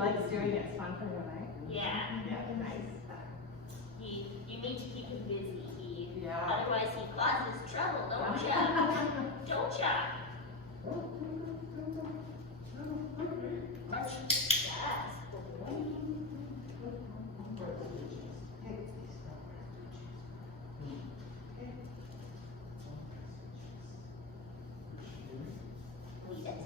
likes doing it. It's fun for him, right? Yeah. Yeah, nice. You need to keep him busy. Yeah. Otherwise he causes trouble, don't ya? Don't ya? Yes. Lead it.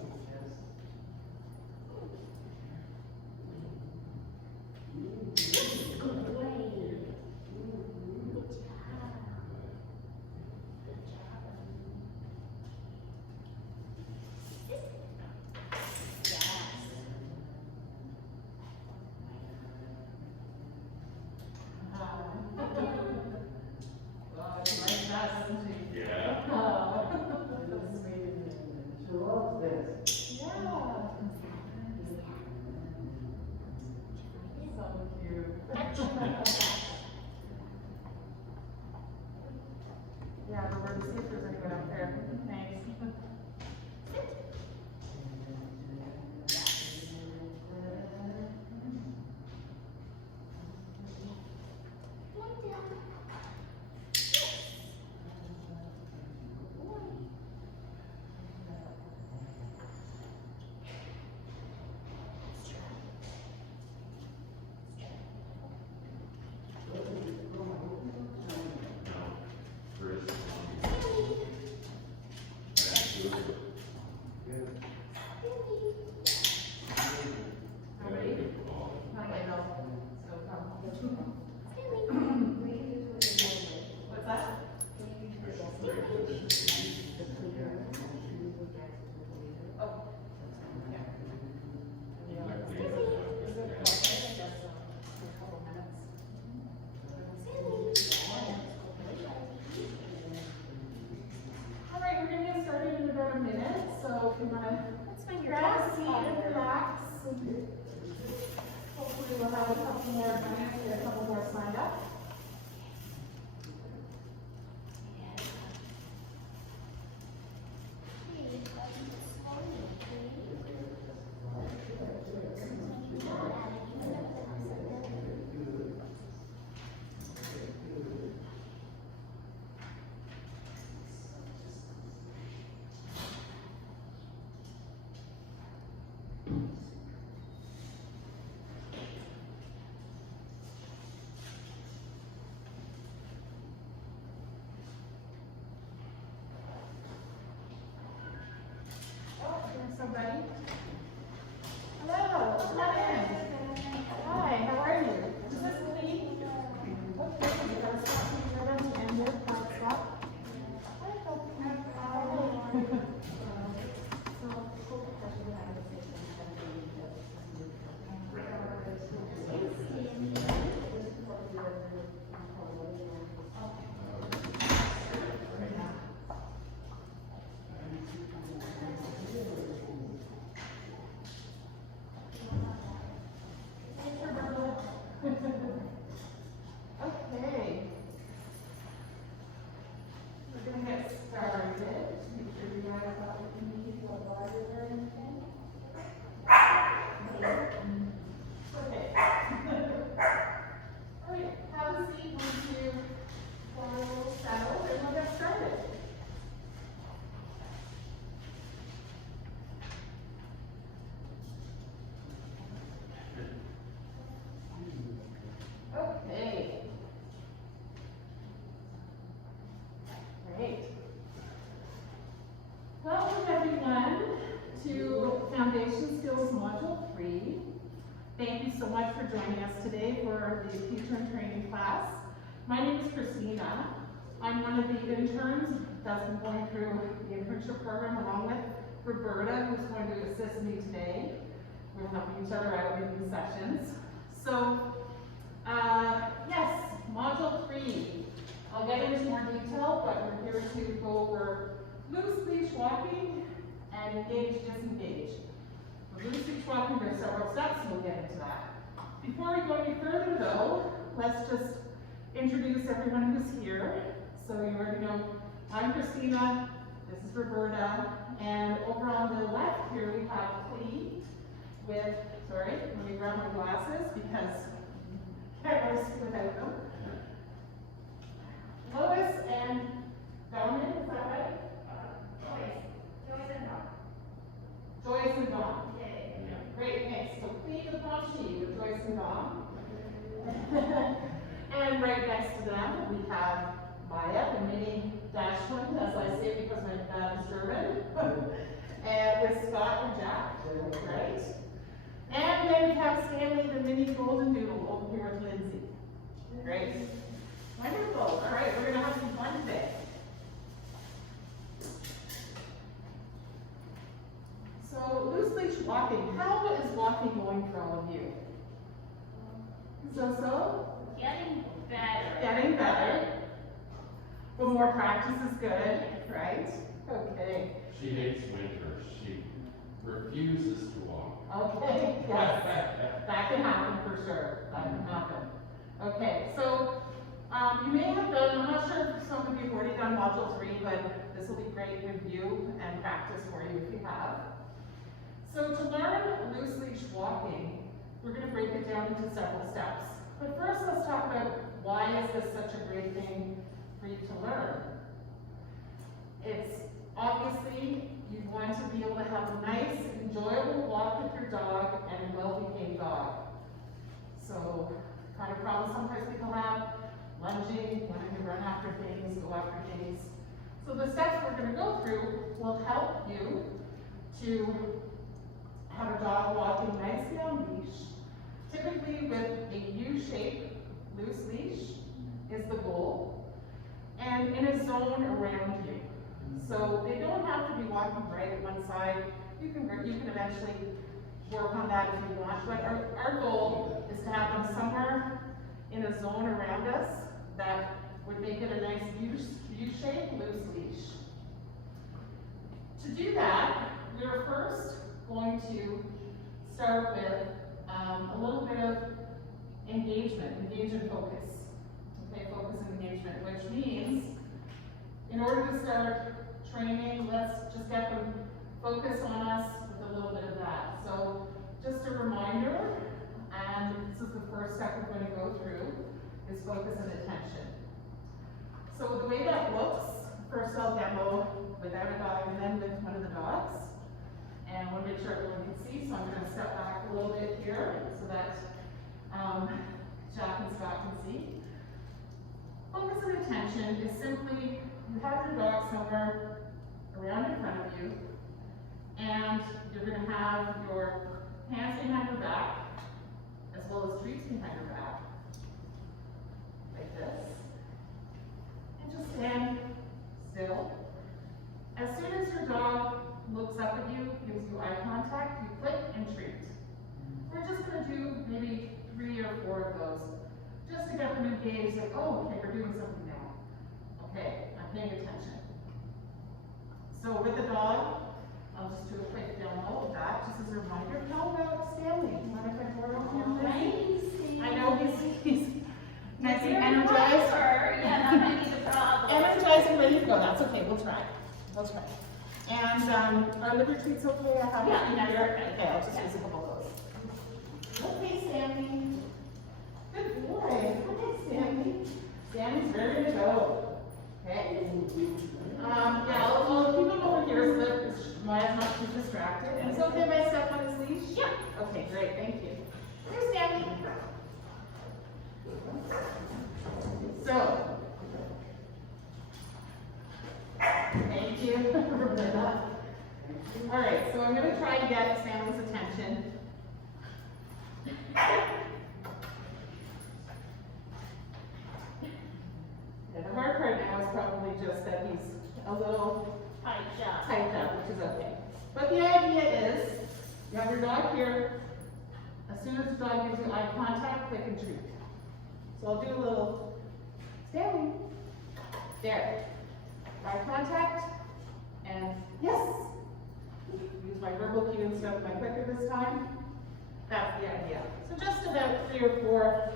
Good boy. Good job. Good job. Yes. Oh, she likes that, doesn't she? Yeah. Oh. She loves this. Yeah. So cute. Yeah, but we're gonna see if there's anyone up there. Thanks. What's that? Oh. All right, we're gonna get started in about a minute, so if you wanna grab a seat and relax. Hopefully we'll have a couple more minutes, get a couple more signed up. Oh, there's somebody. Hello, come on in. Hi, how are you? Is this Lee? Okay, you gotta stop me right on the end there. Stop. Okay. We're gonna get started. Make sure you guys got what you need, what water or anything. Okay. All right, have a seat once you feel settled, and we'll get started. Okay. Great. Welcome everyone to Foundation Skills Module 3. Thank you so much for joining us today for the Teacher and Training class. My name is Christina. I'm one of the interns that's been going through the internship program along with Roberta, who's going to assist me today. We're helping each other out in these sessions. So, yes, Module 3. I'll get into more detail, but we're here to go over loose leash walking and engage, disengage. For loose leash walking, there's several steps, and we'll get into that. Before we go any further though, let's just introduce everyone who's here. So you already know, I'm Christina, this is Roberta, and over on the left here we have Clee with, sorry, let me grab my glasses because I can't really see without them. Lois and Donovan, is that right? Joyce and Dawn. Okay. Great, thanks. So please approach with Joyce and Dawn. And right next to them, we have Maya, the mini dash twin, as I say because my dad is German. And with Scott and Jack, right? And then we have Stanley, the mini golden doodle, over here with Lindsay. Great. Wonderful. All right, we're going to have some fun today. So, loose leash walking. How is walking going for all of you? So? Getting better. Getting better. But more practice is good, right? Okay. She hates winter. She refuses to walk. Okay, yes. That can happen for sure. That can happen. Okay, so you may have done, I'm not sure if some of you have already done module 3, but this will be great review and practice for you if you have. So to learn loose leash walking, we're going to break it down into several steps. But first, let's talk about why is this such a great thing for you to learn. It's obviously you want to be able to have a nice, enjoyable walk with your dog and a well-behaved dog. So, kind of problems sometimes people have, lunging, wanting to run after things, go after things. So the steps we're going to go through will help you to have a dog walking nicely on leash, typically with a U-shape loose leash is the goal, and in a zone around you. So they don't have to be walking right at one side. You can eventually work on that if you want, but our goal is to have them somewhere in a zone around us that would make it a nice U-shape loose leash. To do that, we're first going to start with a little bit of engagement, engage and focus. Okay, focus and engagement, which means in order to start training, let's just get them focused on us with a little bit of that. So just a reminder, and this is the first step we're going to go through, is focus and attention. So the way that looks, first I'll demo without a dog and then with one of the dogs. And I want to make sure everyone can see, so I'm going to step back a little bit here so that Jack and Scott can see. Focus and attention is simply, you have your dog somewhere around in front of you, and you're going to have your hands behind your back, as well as treats behind your back, like this. And just stand still. As soon as your dog looks up at you, gives you eye contact, you click and treat. We're just going to do maybe 3 or 4 of those, just to get them engaged, like, oh, okay, we're doing something now. Okay, I'm paying attention. So with the dog, I'll just do a quick demo of that, just as a reminder. How about Stanley? Do you mind if I borrow him? I know he's nice and energized. Yeah, that might be the problem. Energized and ready to go. That's okay, we'll try. We'll try. And are liver treats okay? I have Yeah, here. Okay, I'll just use a couple of those. Okay, Stanley. Good boy. Okay, Stanley. Stanley's ready to go. Okay. Yeah, I'll keep him over here so that Maya's not too distracted. And is it okay if I step on his leash? Yeah. Okay, great, thank you. Here's Stanley. So, thank you for that. All right, so I'm going to try to get Stanley's attention. And the hard part now is probably just that he's a little typed up, which is okay. But the idea is, you have your dog here. As soon as the dog gives you eye contact, click and treat. So I'll do a little Stanley. There. Eye contact. And yes. Use my verbal cue instead of my clicker this time. That's the idea. So just about 3 or 4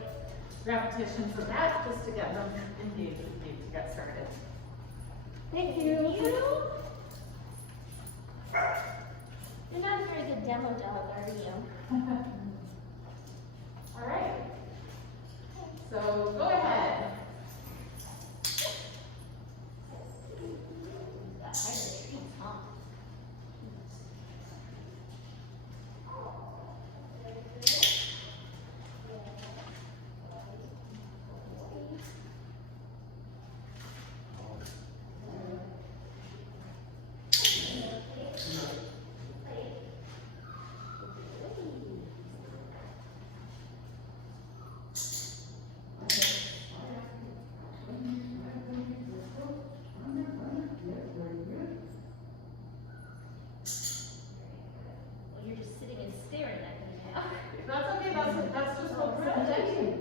repetitions of that, just to get them engaged with you to get started. Thank you. You're not a very good demo dog, are you?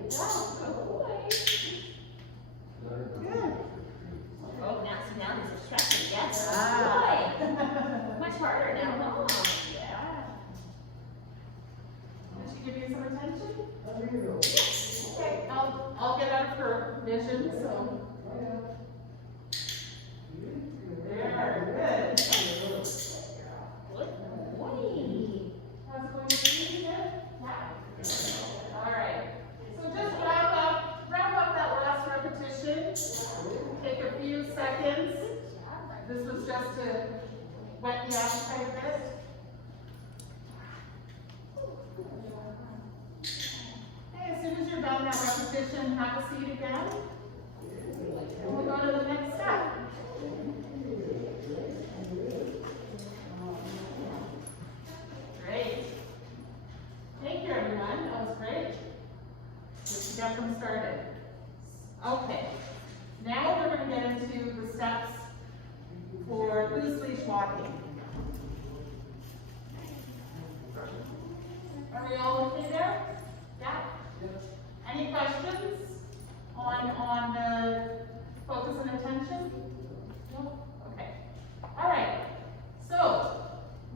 Oh, now there's a stretching. Yes. Ah. Boy. Much harder now. Oh, Yeah. Did she give you some attention? Okay, I'll get out of her vision, so. There, good. good boy. How's it going to be good? Yeah. All right. So just wrap up that last repetition. Take a few seconds. This was just to wet the appetite a bit. Okay, as soon as you're done that repetition, have a seat again. And we'll go to the next step. Great. Thank you, everyone. That was great. Just to get them started. Okay. Now we're going to get into the steps for loose leash walking. Are we all okay there? Yeah? Any questions on the focus and attention? No? Okay. All right. So,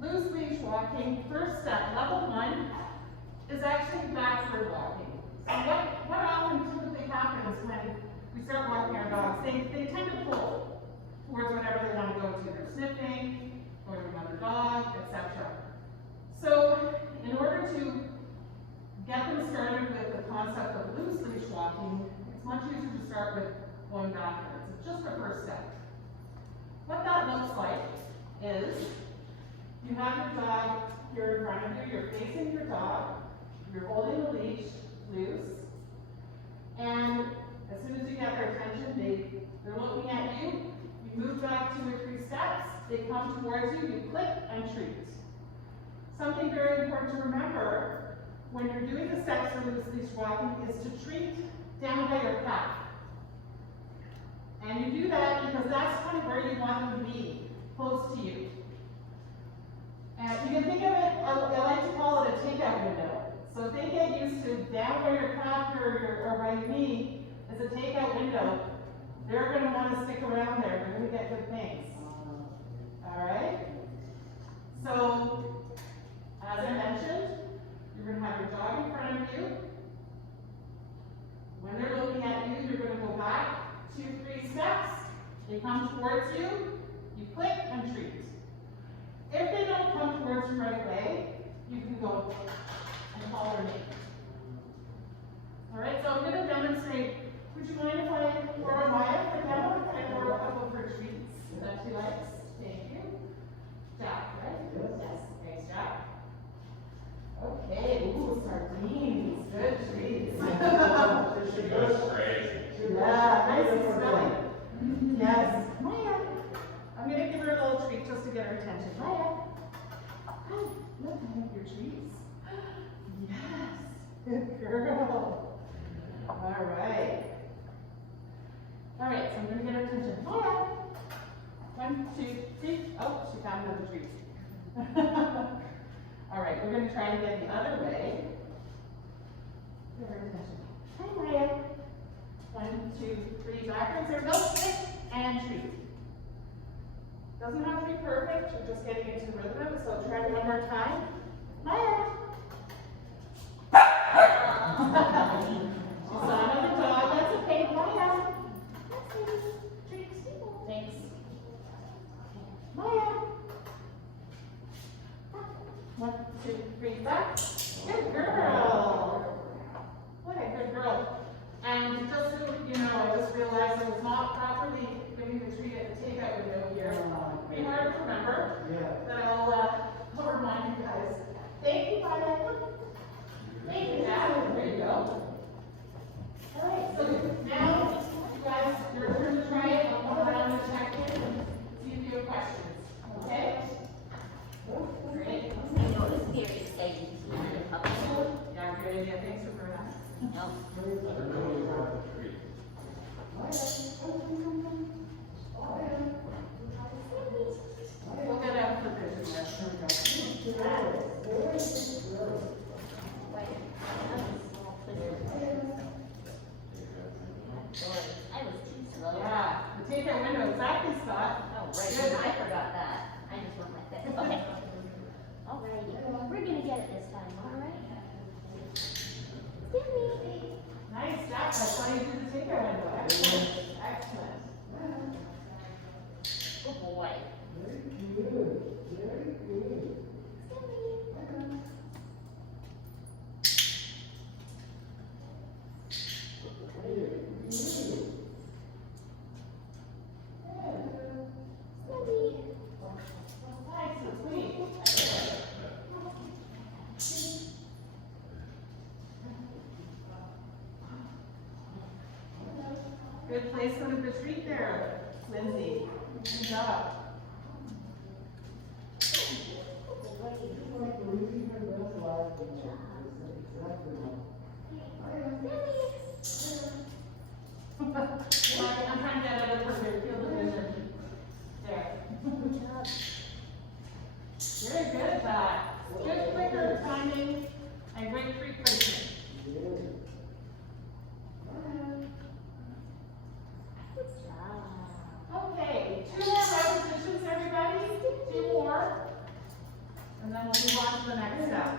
loose leash walking, first step, level 1, is actually backward walking. So what often typically happens when we start walking our dogs, they tend to pull towards whatever they want to go to. They're sniffing, going to another dog, etc. So in order to get them started with the concept of loose leash walking, it's much easier to start with going backwards. It's just the first step. What that looks like is you have your dog here in front of you, you're facing your dog, you're holding the leash loose, and as soon as you get their attention, they're looking at you, you move back 2 or 3 steps, they come towards you, you click and treat. Something very important to remember when you're doing the steps for loose leash walking is to treat down by your calf. And you do that because that's kind of where you want them to be, close to you. And you can think of it, I like to call it a takeout window. So if they get used to down by your calf or by your knee as a takeout window, they're going to want to stick around there. They're going to get good things. All right? So, as I mentioned, you're going to have your dog in front of you. When they're looking at you, you're going to go back 2, 3 steps. They come towards you, you click and treat. If they don't come towards you right away, you can go and call their name. All right, so I'm going to demonstrate. Would you mind if I borrow Maya for demo? Can I borrow a couple of her treats that she likes? Thank you. Jack, right? Yes. Thanks, Jack. Okay, ooh, sardines. Good treats. She goes crazy. Yeah, nice and smelly. Yes. Maya. I'm going to give her a little treat just to get her attention. Maya. Hi, look, I have your treats. Yes. Good girl. All right. All right, so I'm going to get her attention. Maya. 1, 2, 3. Oh, she found another treat. All right, we're going to try and get the other way. Give her attention. Hi, Maya. 1, 2, 3. Backwards. There we go. Stick and treat. Doesn't have to be perfect. We're just getting into rhythm. So try it one more time. Maya. She saw another dog. That's okay. Maya. Treats. Thanks. Maya. 1, 2, 3, back. Good girl. What a good girl. And just so you know, I just realized I was not properly giving the treat at the takeout window here. Pretty hard to remember. But I'll remind you guys. Thank you, Maya. Thank you, Dad. There you go. All right, so now, you guys, your turn to try it. I'll come around and check in and see if you have questions. Okay? Great. I know it's very exciting to be in the public. Yeah, great idea. Thanks for bringing that. No. I don't know you want the treat. We'll get out for vision. Yes, here we go. Good placement of the treat there, Lindsay. Good job. I'm trying to get out of her field of vision. There. Very good, Zach. Good clicker timing and great treat placement. Okay, 2 more repetitions, everybody. 2 more. And then we'll move on to the next step.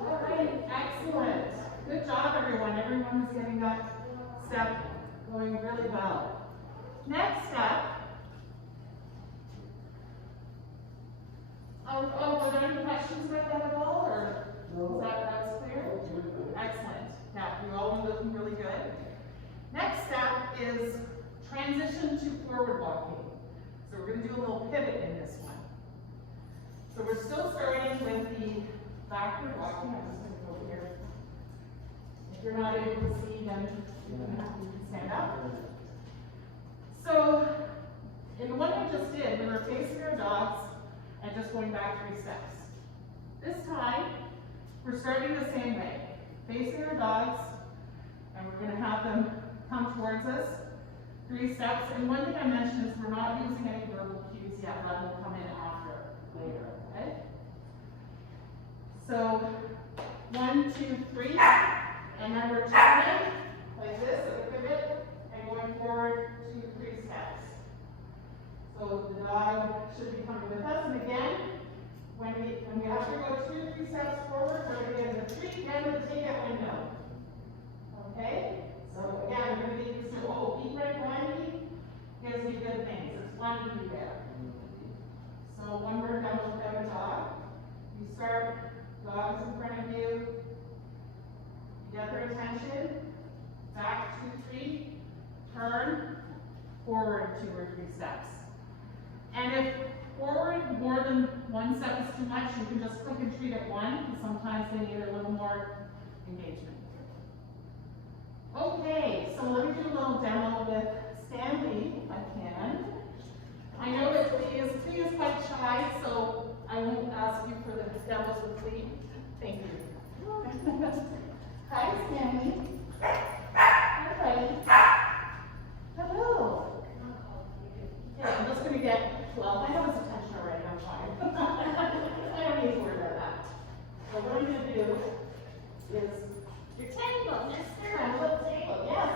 All right, excellent. Good job, everyone. Everyone was getting that step going really well. Next step. Were there any questions about that at all, or was that was clear? Excellent. Yeah, you all were looking really good. Next step is transition to forward walking. So we're going to do a little pivot in this one. So we're still starting with the backward walking. I'm just going to go here. If you're not able to see, then you can stand up. So in the one we just did, we were facing our dogs and just going back 3 steps. This time, we're starting the same way. Facing our dogs, and we're going to have them come towards us. 3 steps. And one thing I mentioned is we're not using any verbal cues yet. That will come in after, later, okay? So, 1, 2, 3. And then we're turning like this, so we pivot, and going forward 2, 3 steps. So the dog should be coming with us. And again, when we have to go 2 or 3 steps forward, we're going to get a treat down the ticket window. Okay? So again, we're going to be used to, eat right blindly gives me good things. There's one key there. So when we're done with the dog, you start, dog is in front of you, you get their attention, back 2, 3, turn, forward 2 or 3 steps. And if forward more than 1 step is too much, you can just click and treat at 1, because sometimes they need a little more engagement. Okay, so let me do a little demo with Stanley, if I can. I know that Clea is quite shy, so I won't ask you for the demos with Clea. Thank you. Hi, Stanley. Hi, buddy. Hello. Yeah, I'm just going to get, well, I have his attention already, I'm fine. I don't need to worry about that. So what I'm going to do is, Your table, yes, sir. my little table, yes.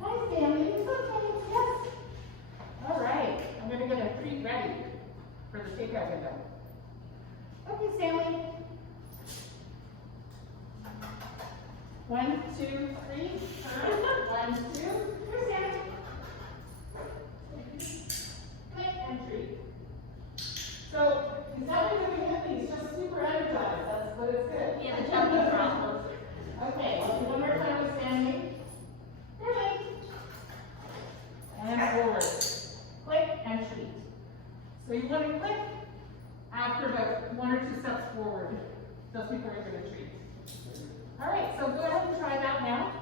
Hi, Stanley, it's okay, yes. All right, I'm going to get a treat ready for the takeout window. Okay, Stanley. 1, 2, 3, turn. 1, 2, here's Stanley. Click and treat. So he's not even doing anything, he's just super energized, but it's good. Yeah, the jumping frog. Okay, let's do one more time with Stanley. Really? And forward. Click and treat. So you want to click after about 1 or 2 steps forward, just before you're going to treat. All right, so go ahead and try that now.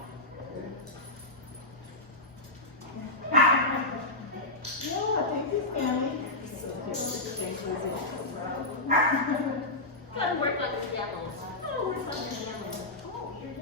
Yeah, thank you, Stanley. Gotta work on the demos. Gotta work on the demos. Oh, you're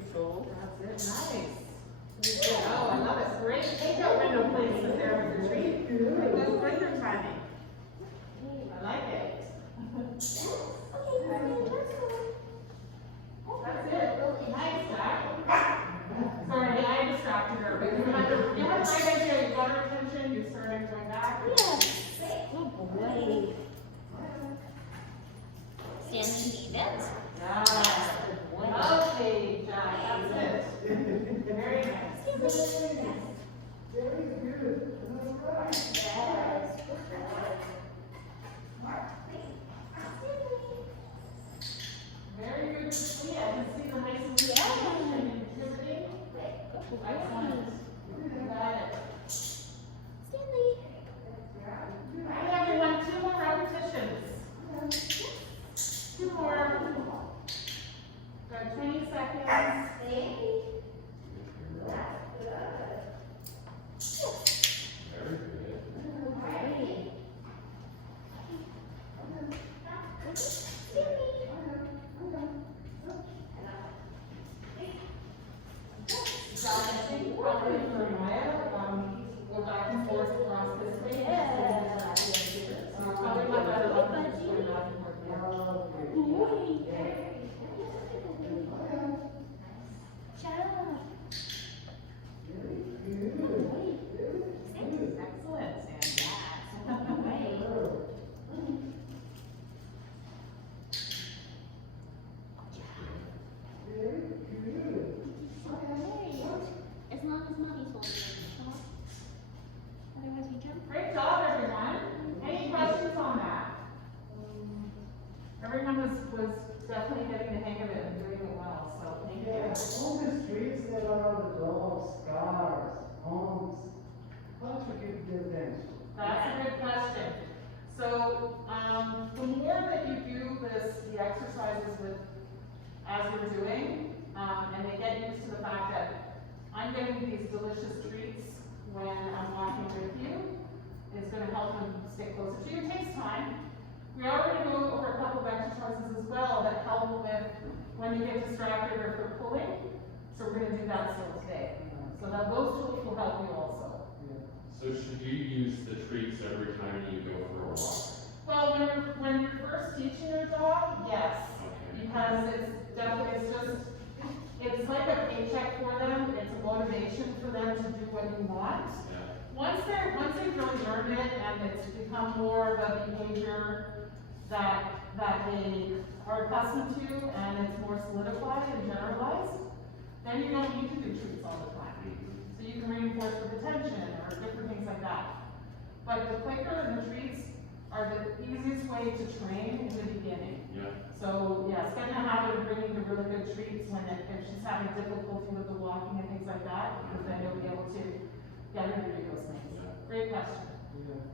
neutral. That's it, nice. Very good. Oh, I love it. Great takeout window placement there with the tree. Good window timing. I like it. That's it. Nice, Jack. Sorry, I distracted her. But you had the right idea. You got her attention. You started going back. Yes. Good boy. Stand and leave it. Yeah. Good boy. Okay, Jack. That's it. Very nice. Yes. Very good. Yeah, I can see the nice and contributing. Excellent. Got it. Stanley. Right, everyone, 2 more repetitions. 2 more. Got 20 seconds. Very good. So I think probably for Maya, go back and forth across this way. So probably my better luck is just going back and forth here. Shut up. Excellent, Sam. As long as mommy's holding it. Otherwise we jump. Great job, everyone. Any questions on that? Everyone was definitely getting the hang of it and doing it well, so thank you. All the streets that are the dogs, cars, homes, how to keep the attention? That's a good question. So, the more that you do the exercises as you're doing, and they get used to the fact that I'm getting these delicious treats when I'm walking with you, is gonna help them stay closer to you. It takes time. We already go over a couple of exercises as well that help with when you get distracted or if they're pulling. So we're gonna do that still today. So that those tools will help you also. So should you use the treats every time you go for a walk? Well, when you're first teaching your dog, yes, Okay. because it's like a paycheck for them, it's a motivation for them to do what you want. Yeah. Once they've really learned it and it's become more of a behavior that they are accustomed to and it's more solidified and generalized, then you don't need to do treats all the time. So you can reinforce with attention or different things like that. But the clicker and the treats are the easiest way to train in the beginning. Yeah. So yes, get in the habit of bringing the really good treats if she's having difficulty with the walking and things like that, because then you'll be able to get her to do those things. Yeah. Great question.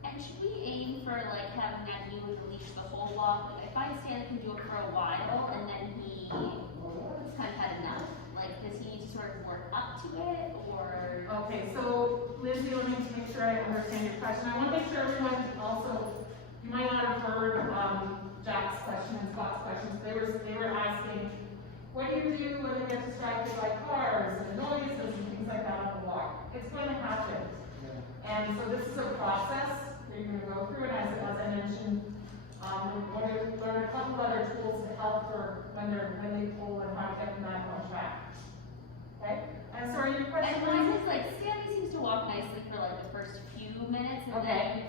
And should we aim for like having that be with the leash the whole walk? Like I find Stan can do it for a while and then he's kind of had enough. Like does he need to sort of work up to it or? Okay, so Lindsay, let me make sure I understand your question. I want to make sure everyone also, you might not have heard Jack's question and Scott's questions. They were asking, what do you do when they get distracted by cars and noises and things like that on the walk? It's going to happen. And so this is a process that you're going to go through, and as I mentioned, we're going to learn a couple other tools to help for when they pull and how to get them back on track. Okay? And sorry, your question And mine is like Stanley seems to walk nicely for like the first few minutes and then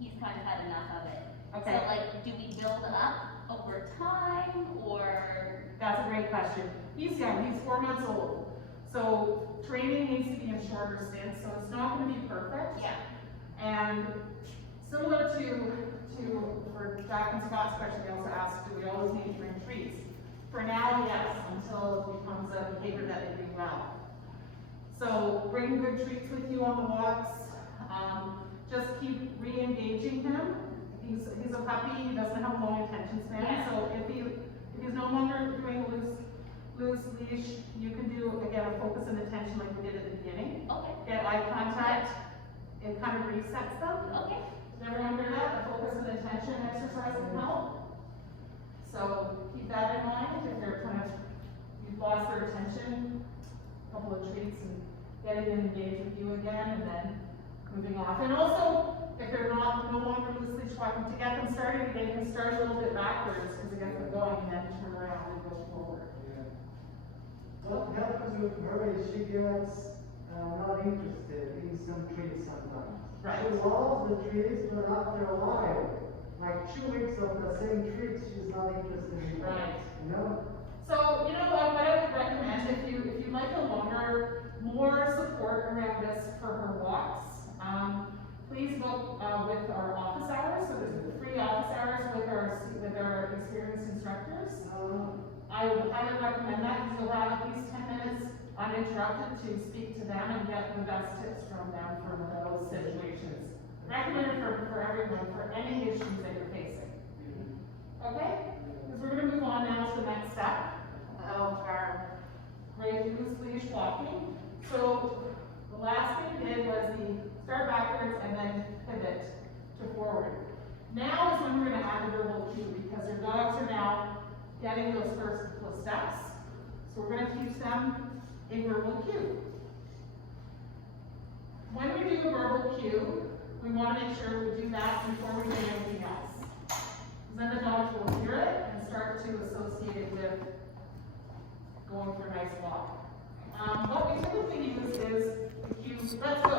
he's kind of had enough of it. Okay. So like do we build up over time or? That's a great question. He's young, he's 4 months old. So training needs to be in shorter stints, so it's not going to be perfect. Yeah. And similar to for Jack and Scott's question, they also asked, do we always need to bring treats? For now, yes, until it becomes a behavior that they do well. So bring good treats with you on the walks. Just keep re-engaging him. He's a puppy, he doesn't have a long attention span. Yeah. So if he's no longer doing loose leash, you can do, again, a focus and attention like we did at the beginning. Okay. Get eye contact, it kind of resets them. Okay. Does everyone hear that? A focus and attention exercise can help. So keep that in mind if they're you've lost their attention treats and getting them engaged with you again, and then moving off. And also, if they're no longer loose leash walking, to get them started again, you can start a little bit backwards because it gets them going, and then turn around and go forward. Yeah. What happens with her is she gets not interested in some trees sometimes. Right. She loves the trees, but after a while, like 2 weeks of the same trees, she's not interested in them. Right. You know? So, you know, what I would recommend, if you'd like a more support around this for her walks, please book with our office hours. So there's free office hours with our experienced instructors. I would highly recommend that because you'll have at least 10 minutes uninterrupted to speak to them and get the best tips from them for those situations. Recommended for everyone for any issues that you're facing. Okay? Because we're going to move on now to the next step of our great loose leash walking. So the last thing we did was the start backwards and then pivot to forward. Now is when we're going to add the verbal cue because your dogs are now getting those first couple of steps. So we're going to teach them a verbal cue. When we do a verbal cue, we want to make sure we do that before we do anything else. Then the dogs will hear it and start to associate it with going for a nice walk. What we typically use is the cue, let's go.